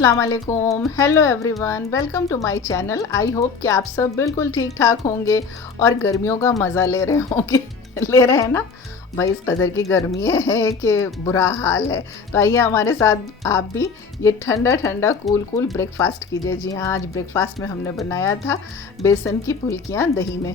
अस्सलाम वालेकुम, hello everyone, welcome to my channel. I hope कि आप सब बिल्कुल ठीक ठाक होंगे और गर्मियों का मज़ा ले रहे होंगे। ले रहे हैं ना भाई, इस कदर की गर्मी है कि बुरा हाल है। तो आइए हमारे साथ आप भी ये ठंडा ठंडा कूल कूल ब्रेकफास्ट कीजिए। जी हाँ, आज ब्रेकफास्ट में हमने बनाया था बेसन की फुल्कियाँ दही में।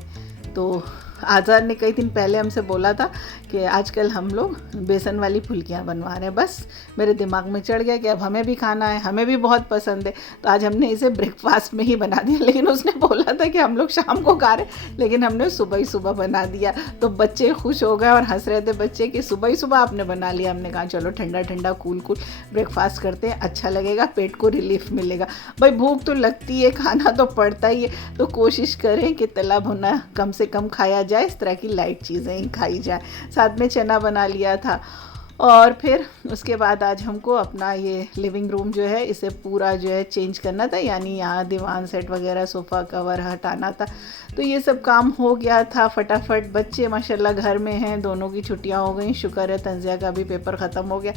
तो आज़ाद ने कई दिन पहले हमसे बोला था कि आजकल हम लोग बेसन वाली फुल्कियाँ बनवा रहे हैं। बस मेरे दिमाग में चढ़ गया कि अब हमें भी खाना है, हमें भी बहुत पसंद है। तो आज हमने इसे ब्रेकफास्ट में ही बना दिया। लेकिन उसने बोला था कि हम लोग शाम को खा रहे, लेकिन हमने सुबह ही सुबह बना दिया। तो बच्चे खुश हो गए और हंस रहे थे बच्चे कि सुबह ही सुबह आपने बना लिया। हमने कहा चलो ठंडा ठंडा कूल कूल ब्रेकफास्ट करते हैं, अच्छा लगेगा, पेट को रिलीफ मिलेगा। भाई भूख तो लगती है, खाना तो पड़ता ही है। तो कोशिश करें कि तला भुना कम से कम खाया जाए, इस तरह की लाइट चीज़ें ही खाई जाए। साथ में चना बना लिया था। और फिर उसके बाद आज हमको अपना ये लिविंग रूम जो है इसे पूरा जो है चेंज करना था, यानी यहाँ दीवान सेट वगैरह सोफ़ा कवर हटाना था। तो ये सब काम हो गया था फटाफट। बच्चे माशाल्लाह घर में हैं, दोनों की छुट्टियाँ हो गई, शुक्र है तंजिया का भी पेपर ख़त्म हो गया।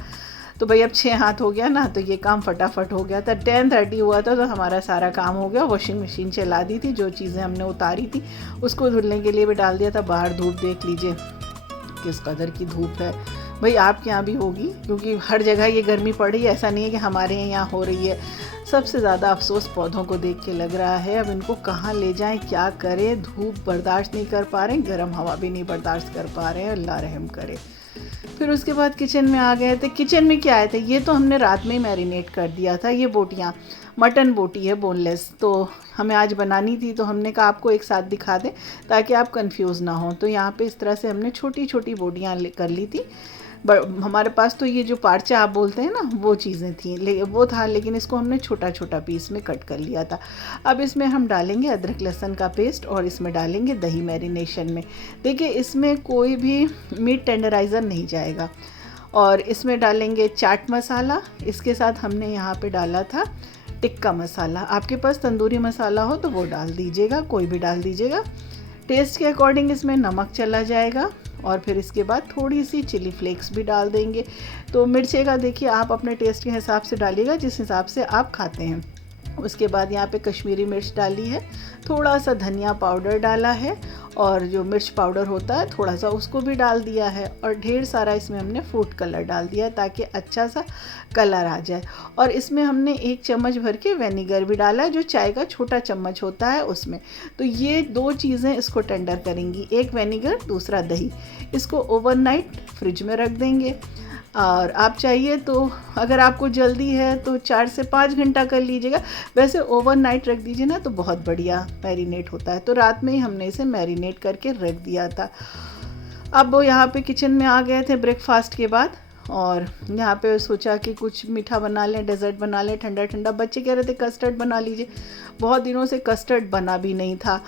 तो भाई अब 6 हाथ हो गया ना, तो ये काम फटाफट हो गया था। 10:30 हुआ था तो हमारा सारा काम हो गया। वॉशिंग मशीन चला दी थी, जो चीज़ें हमने उतारी थी उसको धुलने के लिए भी डाल दिया था। बाहर धूप देख लीजिए किस कदर की धूप है। भाई आपके यहाँ भी होगी, क्योंकि हर जगह ये गर्मी पड़ रही है। ऐसा नहीं है कि हमारे यहाँ हो रही है। सबसे ज़्यादा अफसोस पौधों को देख के लग रहा है, अब इनको कहाँ ले जाएं, क्या करें। धूप बर्दाश्त नहीं कर पा रहे हैं, गर्म हवा भी नहीं बर्दाश्त कर पा रहे हैं, अल्लाह रहम करे। फिर उसके बाद किचन में आ गए थे। किचन में क्या आए थे, ये तो हमने रात में ही मैरिनेट कर दिया था। ये बोटियाँ मटन बोटी है, बोनलेस, तो हमें आज बनानी थी। तो हमने कहा आपको एक साथ दिखा दें ताकि आप कंफ्यूज ना हो। तो यहाँ पे इस तरह से हमने छोटी छोटी बोटियाँ कर ली थी। हमारे पास तो ये जो पार्चा आप बोलते हैं ना, वो चीज़ें थी, वो था, लेकिन इसको हमने छोटा छोटा पीस में कट कर लिया था। अब इसमें हम डालेंगे अदरक लहसुन का पेस्ट और इसमें डालेंगे दही मैरिनेशन में। देखिए इसमें कोई भी मीट टेंडराइज़र नहीं जाएगा। और इसमें डालेंगे चाट मसाला। इसके साथ हमने यहाँ पे डाला था टिक्का मसाला। आपके पास तंदूरी मसाला हो तो वो डाल दीजिएगा, कोई भी डाल दीजिएगा। टेस्ट के अकॉर्डिंग इसमें नमक चला जाएगा। और फिर इसके बाद थोड़ी सी चिली फ्लेक्स भी डाल देंगे। तो मिर्चे का देखिए आप अपने टेस्ट के हिसाब से डालिएगा, जिस हिसाब से आप खाते हैं। उसके बाद यहाँ पे कश्मीरी मिर्च डाली है, थोड़ा सा धनिया पाउडर डाला है, और जो मिर्च पाउडर होता है थोड़ा सा उसको भी डाल दिया है। और ढेर सारा इसमें हमने फूड कलर डाल दिया है ताकि अच्छा सा कलर आ जाए। और इसमें हमने 1 चम्मच भर के विनेगर भी डाला है, जो चाय का छोटा चम्मच होता है उसमें। तो ये 2 चीज़ें इसको टेंडर करेंगी, एक विनेगर दूसरा दही। इसको ओवरनाइट फ्रिज में रख देंगे। और आप चाहिए तो अगर आपको जल्दी है तो 4 से 5 घंटा कर लीजिएगा। वैसे ओवरनाइट रख दीजिए ना तो बहुत बढ़िया मैरिनेट होता है। तो रात में ही हमने इसे मैरिनेट करके रख दिया था। अब वो यहाँ पे किचन में आ गए थे ब्रेकफास्ट के बाद, और यहाँ पे सोचा कि कुछ मीठा बना लें, डेज़र्ट बना लें ठंडा ठंडा। बच्चे कह रहे थे कस्टर्ड बना लीजिए। बहुत दिनों से कस्टर्ड बना भी नहीं था।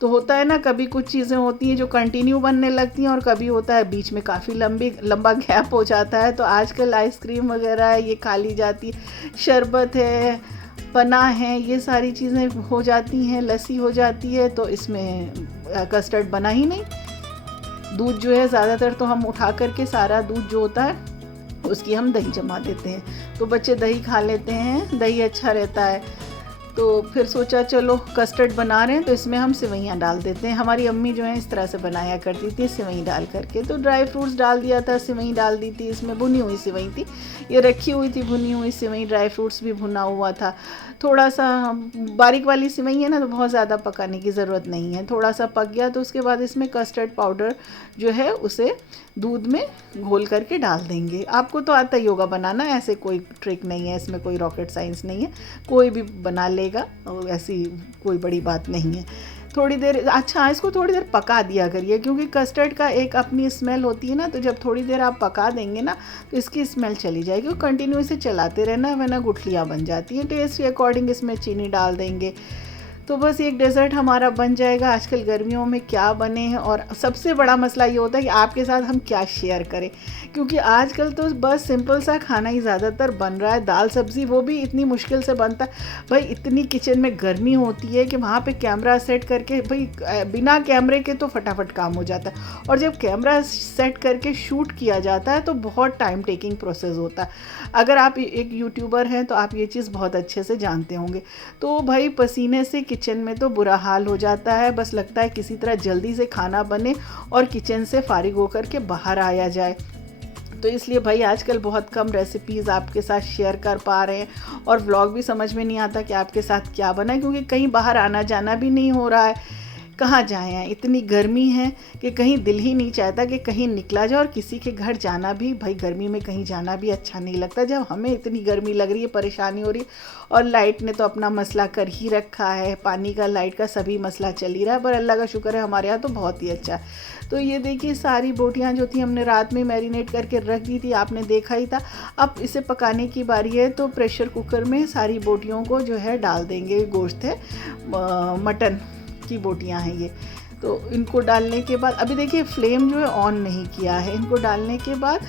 तो होता है ना, कभी कुछ चीज़ें होती हैं जो कंटिन्यू बनने लगती हैं और कभी होता है बीच में काफ़ी लंबा गैप हो जाता है। तो आजकल आइसक्रीम वगैरह ये खा ली जाती है, शरबत है, पना है, ये सारी चीज़ें हो जाती हैं, लस्सी हो जाती है। तो इसमें कस्टर्ड बना ही नहीं। दूध जो है ज़्यादातर तो हम उठा करके सारा दूध जो होता है उसकी हम दही जमा देते हैं। तो बच्चे दही खा लेते हैं, दही अच्छा रहता है। तो फिर सोचा चलो कस्टर्ड बना रहे हैं तो इसमें हम सेवइयाँ डाल देते हैं। हमारी अम्मी जो है इस तरह से बनाया करती थी, सेवई डाल करके। तो ड्राई फ्रूट्स डाल दिया था, सेवई डाल दी थी, इसमें भुनी हुई सेवई थी, ये रखी हुई थी भुनी हुई सेवई। ड्राई फ्रूट्स भी भुना हुआ था। थोड़ा सा बारीक वाली सेवई है ना, तो बहुत ज़्यादा पकाने की ज़रूरत नहीं है। थोड़ा सा पक गया तो उसके बाद इसमें कस्टर्ड पाउडर जो है उसे दूध में घोल करके डाल देंगे। आपको तो आता ही होगा बनाना, ऐसे कोई ट्रिक नहीं है, इसमें कोई रॉकेट साइंस नहीं है, कोई भी बना लेगा, ऐसी कोई बड़ी बात नहीं है। थोड़ी देर, अच्छा इसको थोड़ी देर पका दिया करिए, क्योंकि कस्टर्ड का एक अपनी स्मेल होती है ना। तो जब थोड़ी देर आप पका देंगे ना तो इसकी स्मेल चली जाएगी। और कंटिन्यू इसे चलाते रहना, वरना गुठलियाँ बन जाती हैं। टेस्ट के अकॉर्डिंग इसमें चीनी डाल देंगे। तो बस एक डेज़र्ट हमारा बन जाएगा। आजकल गर्मियों में क्या बने हैं, और सबसे बड़ा मसला ये होता है कि आपके साथ हम क्या शेयर करें, क्योंकि आजकल तो बस सिंपल सा खाना ही ज़्यादातर बन रहा है। दाल सब्ज़ी वो भी इतनी मुश्किल से बनता है। भाई इतनी किचन में गर्मी होती है कि वहाँ पे कैमरा सेट करके, भाई बिना कैमरे के तो फटाफट काम हो जाता है, और जब कैमरा सेट करके शूट किया जाता है तो बहुत टाइम टेकिंग प्रोसेस होता है। अगर आप एक यूट्यूबर हैं तो आप ये चीज़ बहुत अच्छे से जानते होंगे। तो भाई पसीने से किचन में तो बुरा हाल हो जाता है, बस लगता है किसी तरह जल्दी से खाना बने और किचन से फारिग होकर के बाहर आया जाए। तो इसलिए भाई आजकल बहुत कम रेसिपीज़ आपके साथ शेयर कर पा रहे हैं, और व्लॉग भी समझ में नहीं आता कि आपके साथ क्या बना है, क्योंकि कहीं बाहर आना जाना भी नहीं हो रहा है। कहाँ जाएँ, इतनी गर्मी है कि कहीं दिल ही नहीं चाहता कि कहीं निकला जाए, और किसी के घर जाना भी, भाई गर्मी में कहीं जाना भी अच्छा नहीं लगता। जब हमें इतनी गर्मी लग रही है, परेशानी हो रही है, और लाइट ने तो अपना मसला कर ही रखा है, पानी का, लाइट का सभी मसला चल ही रहा है, पर अल्लाह का शुक्र है हमारे यहाँ तो बहुत ही अच्छा है। तो ये देखिए सारी बोटियाँ जो थी हमने रात में मैरिनेट करके रख दी थी, आपने देखा ही था। अब इसे पकाने की बारी है, तो प्रेशर कुकर में सारी बोटियों को जो है डाल देंगे। गोश्त है, मटन की बोटियां हैं ये। तो इनको डालने के बाद अभी देखिए फ्लेम जो है ऑन नहीं किया है। इनको डालने के बाद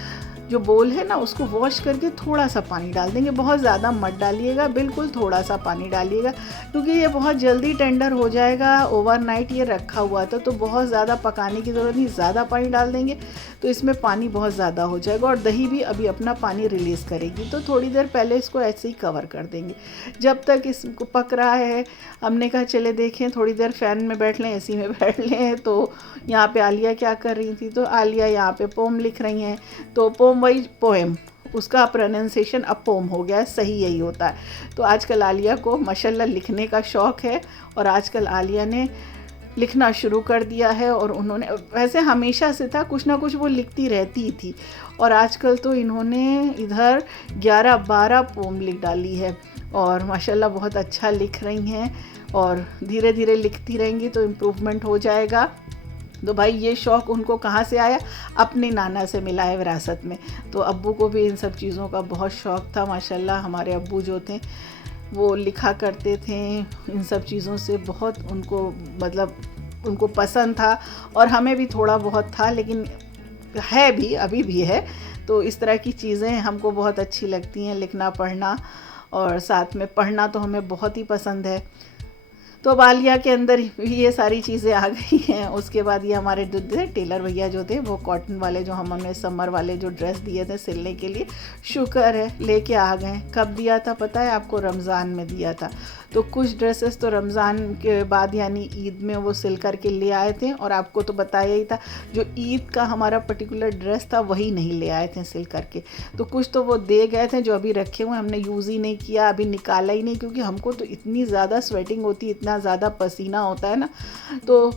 जो बोल है ना, उसको वॉश करके थोड़ा सा पानी डाल देंगे। बहुत ज़्यादा मत डालिएगा, बिल्कुल थोड़ा सा पानी डालिएगा, क्योंकि ये बहुत जल्दी टेंडर हो जाएगा। ओवरनाइट ये रखा हुआ था, तो बहुत ज़्यादा पकाने की ज़रूरत नहीं। ज़्यादा पानी डाल देंगे तो इसमें पानी बहुत ज़्यादा हो जाएगा, और दही भी अभी अपना पानी रिलीज़ करेगी। तो थोड़ी देर पहले इसको ऐसे ही कवर कर देंगे। जब तक इसको पक रहा है, हमने कहा चले देखें, थोड़ी देर फ़ैन में बैठ लें, एसी में बैठ लें। तो यहाँ पे आलिया क्या कर रही थी, तो आलिया यहाँ पे पोम लिख रही हैं। तो पोम वही पोएम, उसका प्रोनाउंसिएशन अब पोम हो गया है, सही यही होता है। तो आजकल आलिया को माशाल्लाह लिखने का शौक़ है, और आजकल आलिया ने लिखना शुरू कर दिया है। और उन्होंने, वैसे हमेशा से था, कुछ ना कुछ वो लिखती रहती थी, और आजकल तो इन्होंने इधर 11-12 पोम लिख डाली है, और माशाल्लाह बहुत अच्छा लिख रही हैं, और धीरे धीरे लिखती रहेंगी तो इम्प्रूवमेंट हो जाएगा। तो भाई ये शौक़ उनको कहाँ से आया, अपने नाना से मिला है विरासत में। तो अब्बू को भी इन सब चीज़ों का बहुत शौक़ था माशाल्लाह। हमारे अब्बू जो थे वो लिखा करते थे, इन सब चीज़ों से बहुत उनको, मतलब उनको पसंद था, और हमें भी थोड़ा बहुत था, लेकिन है भी, अभी भी है। तो इस तरह की चीज़ें हमको बहुत अच्छी लगती हैं, लिखना पढ़ना, और साथ में पढ़ना तो हमें बहुत ही पसंद है। तो अब आलिया के अंदर भी ये सारी चीज़ें आ गई हैं। उसके बाद ये हमारे जो टेलर भैया जो थे, वो कॉटन वाले जो हमने समर वाले जो ड्रेस दिए थे सिलने के लिए, शुक्र है लेके आ गए। कब दिया था पता है आपको? रमज़ान में दिया था। तो कुछ ड्रेसेस तो रमज़ान के बाद यानी ईद में वो सिल करके ले आए थे, और आपको तो बताया ही था जो ईद का हमारा पर्टिकुलर ड्रेस था वही नहीं ले आए थे सिल करके। तो कुछ तो वो दे गए थे जो अभी रखे हुए, हमने यूज़ ही नहीं किया, अभी निकाला ही नहीं, क्योंकि हमको तो इतनी ज़्यादा स्वेटिंग होती है, इतना ज़्यादा पसीना होता है ना, तो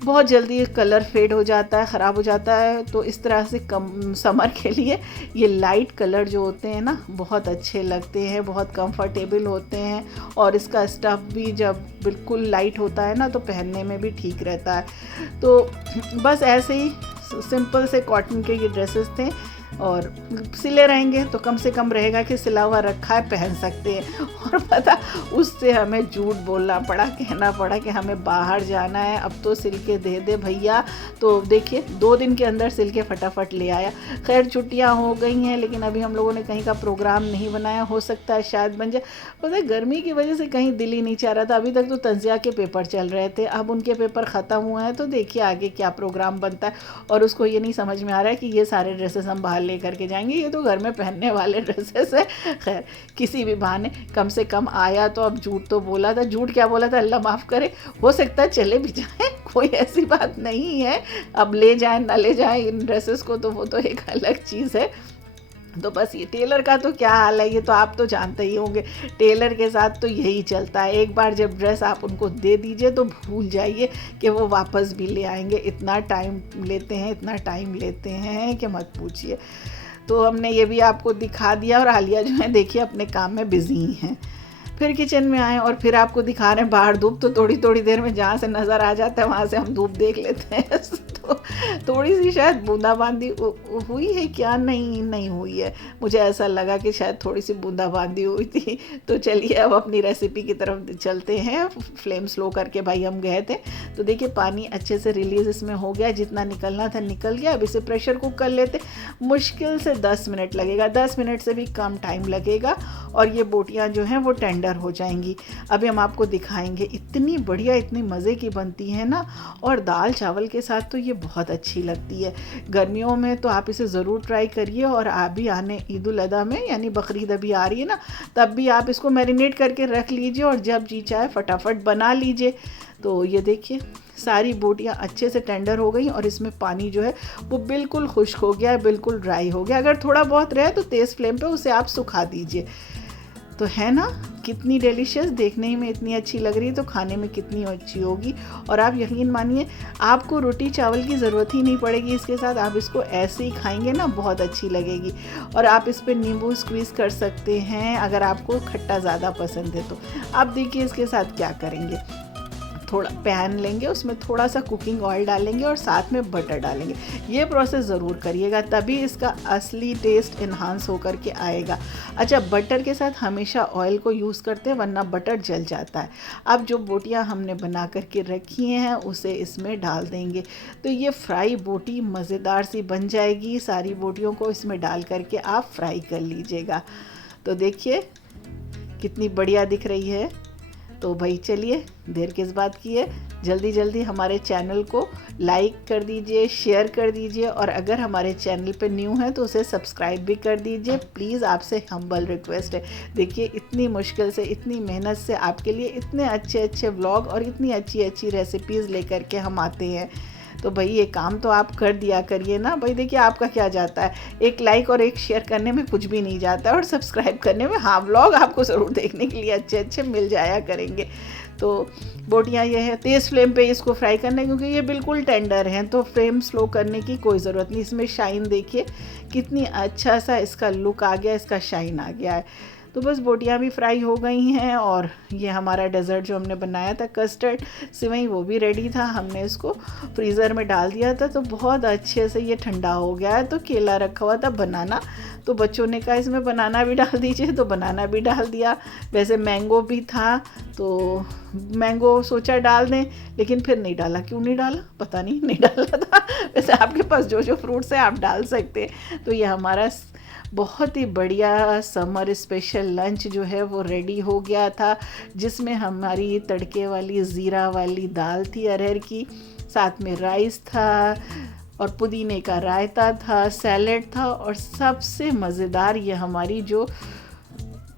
बहुत जल्दी कलर फेड हो जाता है, ख़राब हो जाता है। तो इस तरह से कम समर के लिए ये लाइट कलर जो होते हैं ना, बहुत अच्छे लगते हैं, बहुत कंफर्टेबल होते हैं, और इसका स्टफ़ भी जब बिल्कुल लाइट होता है ना तो पहनने में भी ठीक रहता है। तो बस ऐसे ही सिंपल से कॉटन के ये ड्रेसेस थे, और सिले रहेंगे तो कम से कम रहेगा कि सिला हुआ रखा है, पहन सकते हैं। और पता, उससे हमें झूठ बोलना पड़ा, कहना पड़ा कि हमें बाहर जाना है, अब तो सिल के दे दे भैया। तो देखिए 2 दिन के अंदर सिल के फटाफट ले आया। खैर छुट्टियां हो गई हैं, लेकिन अभी हम लोगों ने कहीं का प्रोग्राम नहीं बनाया, हो सकता है शायद बन जाए। पता है गर्मी की वजह से कहीं दिल ही नहीं चाह रहा था। अभी तक तो तंजिया के पेपर चल रहे थे, अब उनके पेपर ख़त्म हुए हैं, तो देखिए आगे क्या प्रोग्राम बनता है। और उसको ये नहीं समझ में आ रहा है कि ये सारे ड्रेसेस हम बाहर ले करके जाएंगे, ये तो घर में पहनने वाले ड्रेसेस है। खैर किसी भी बहाने कम से कम आया, तो अब झूठ तो बोला था, झूठ क्या बोला था अल्लाह माफ़ करे, हो सकता है चले भी जाए, कोई ऐसी बात नहीं है। अब ले जाए ना ले जाए इन ड्रेसेस को, तो वो तो एक अलग चीज़ है। तो बस ये टेलर का तो क्या हाल है, ये तो आप तो जानते ही होंगे, टेलर के साथ तो यही चलता है। एक बार जब ड्रेस आप उनको दे दीजिए तो भूल जाइए कि वो वापस भी ले आएंगे। इतना टाइम लेते हैं, इतना टाइम लेते हैं कि मत पूछिए। तो हमने ये भी आपको दिखा दिया, और आलिया जो है देखिए अपने काम में बिज़ी हैं। फिर किचन में आए और फिर आपको दिखा रहे हैं बाहर धूप। तो थोड़ी थोड़ी देर में जहाँ से नज़र आ जाता है वहाँ से हम धूप देख लेते हैं। तो थोड़ी सी शायद बूंदाबांदी हुई है क्या, नहीं हुई है। मुझे ऐसा लगा कि शायद थोड़ी सी बूंदाबांदी हुई थी। तो चलिए अब अपनी रेसिपी की तरफ चलते हैं। फ्लेम स्लो करके भाई हम गए थे। तो देखिए पानी अच्छे से रिलीज़ इसमें हो गया, जितना निकलना था निकल गया। अब इसे प्रेशर कुक कर लेते। मुश्किल से 10 मिनट लगेगा, 10 मिनट से भी कम टाइम लगेगा और ये बोटियाँ जो हैं वो टेंडर हो जाएंगी। अभी हम आपको दिखाएंगे, इतनी बढ़िया, इतनी मज़े की बनती है ना। और दाल चावल के साथ तो ये बहुत अच्छी लगती है। गर्मियों में तो आप इसे ज़रूर ट्राई करिए। और आप भी आने ईद उल अज़हा में, यानी बकरीद अभी आ रही है ना, तब भी आप इसको मैरिनेट करके रख लीजिए और जब जी चाहे फटाफट बना लीजिए। तो ये देखिए सारी बोटियाँ अच्छे से टेंडर हो गई और इसमें पानी जो है वो बिल्कुल खुश्क हो गया है, बिल्कुल ड्राई हो गया। अगर थोड़ा बहुत रहे तो तेज़ फ्लेम पे उसे आप सुखा दीजिए। तो है ना कितनी डिलीशियस, देखने ही में इतनी अच्छी लग रही है तो खाने में कितनी अच्छी होगी। और आप यकीन मानिए आपको रोटी चावल की ज़रूरत ही नहीं पड़ेगी इसके साथ, आप इसको ऐसे ही खाएंगे ना, बहुत अच्छी लगेगी। और आप इस पर नींबू स्क्वीज़ कर सकते हैं अगर आपको खट्टा ज़्यादा पसंद है तो। आप देखिए इसके साथ क्या करेंगे, थोड़ा पैन लेंगे, उसमें थोड़ा सा कुकिंग ऑयल डालेंगे और साथ में बटर डालेंगे। ये प्रोसेस ज़रूर करिएगा, तभी इसका असली टेस्ट इन्हांस होकर के आएगा। अच्छा, बटर के साथ हमेशा ऑयल को यूज़ करते हैं वरना बटर जल जाता है। अब जो बोटियां हमने बना करके रखी हैं उसे इसमें डाल देंगे। तो ये फ्राई बोटी मज़ेदार सी बन जाएगी। सारी बोटियों को इसमें डाल करके आप फ्राई कर लीजिएगा। तो देखिए कितनी बढ़िया दिख रही है। तो भाई चलिए देर किस बात की है, जल्दी जल्दी हमारे चैनल को लाइक कर दीजिए, शेयर कर दीजिए और अगर हमारे चैनल पे न्यू है तो उसे सब्सक्राइब भी कर दीजिए प्लीज़। आपसे हम्बल रिक्वेस्ट है। देखिए इतनी मुश्किल से, इतनी मेहनत से आपके लिए इतने अच्छे अच्छे व्लॉग और इतनी अच्छी अच्छी रेसिपीज़ लेकर के हम आते हैं। तो भाई ये काम तो आप कर दिया करिए ना भाई। देखिए आपका क्या जाता है, एक लाइक और एक शेयर करने में कुछ भी नहीं जाता है और सब्सक्राइब करने में। हाँ, व्लॉग आपको ज़रूर देखने के लिए अच्छे अच्छे मिल जाया करेंगे। तो बोटियाँ ये है, तेज़ फ्लेम पे इसको फ्राई करना है क्योंकि ये बिल्कुल टेंडर हैं, तो फ्लेम स्लो करने की कोई ज़रूरत नहीं। इसमें शाइन देखिए कितनी अच्छा सा इसका लुक आ गया, इसका शाइन आ गया है। तो बस बोटियाँ भी फ्राई हो गई हैं और ये हमारा डेज़र्ट जो हमने बनाया था कस्टर्ड सिवई वो भी रेडी था। हमने इसको फ्रीज़र में डाल दिया था तो बहुत अच्छे से ये ठंडा हो गया है। तो केला रखा हुआ था, बनाना, तो बच्चों ने कहा इसमें बनाना भी डाल दीजिए, तो बनाना भी डाल दिया। वैसे मैंगो भी था तो मैंगो सोचा डाल दें लेकिन फिर नहीं डाला। क्यों नहीं डाला पता नहीं डाला था। वैसे आपके पास जो जो फ्रूट्स हैं आप डाल सकते हैं। तो ये हमारा बहुत ही बढ़िया समर स्पेशल लंच जो है वो रेडी हो गया था, जिसमें हमारी तड़के वाली ज़ीरा वाली दाल थी अरहर की, साथ में राइस था और पुदीने का रायता था, सैलेड था और सबसे मज़ेदार ये हमारी जो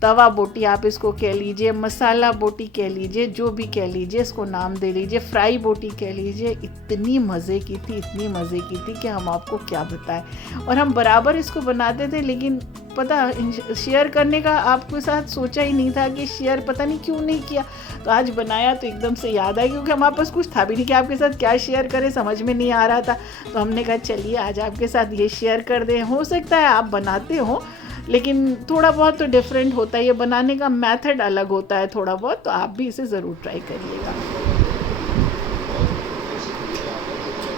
तवा बोटी आप इसको कह लीजिए, मसाला बोटी कह लीजिए, जो भी कह लीजिए, इसको नाम दे लीजिए, फ्राई बोटी कह लीजिए, इतनी मज़े की थी, इतनी मज़े की थी कि हम आपको क्या बताएं। और हम बराबर इसको बनाते थे लेकिन पता शेयर करने का आपके साथ सोचा ही नहीं था कि शेयर पता नहीं क्यों नहीं किया। तो आज बनाया तो एकदम से याद आया क्योंकि हमारे पास कुछ था भी नहीं कि आपके साथ क्या शेयर करें, समझ में नहीं आ रहा था। तो हमने कहा चलिए आज आपके साथ ये शेयर कर दें। हो सकता है आप बनाते हो लेकिन थोड़ा बहुत तो डिफरेंट होता है, ये बनाने का मेथड अलग होता है थोड़ा बहुत, तो आप भी इसे ज़रूर ट्राई करिएगा।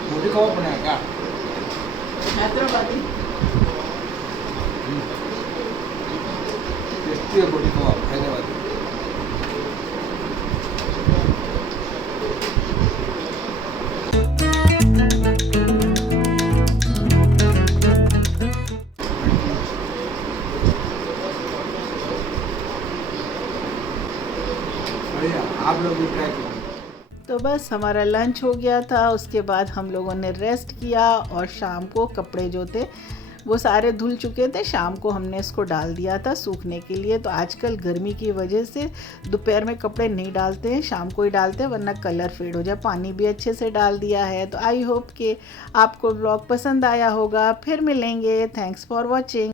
बोटी कबाब बनाया क्या? हैदराबादी टेस्टी है बोटी कबाब हैदराबादी। आप लोग भी ट्राई करो। तो बस हमारा लंच हो गया था, उसके बाद हम लोगों ने रेस्ट किया और शाम को कपड़े जो थे वो सारे धुल चुके थे, शाम को हमने इसको डाल दिया था सूखने के लिए। तो आजकल गर्मी की वजह से दोपहर में कपड़े नहीं डालते हैं, शाम को ही डालते हैं वरना कलर फेड हो जाए। पानी भी अच्छे से डाल दिया है। तो आई होप कि आपको व्लॉग पसंद आया होगा। फिर मिलेंगे। Thanks for watching.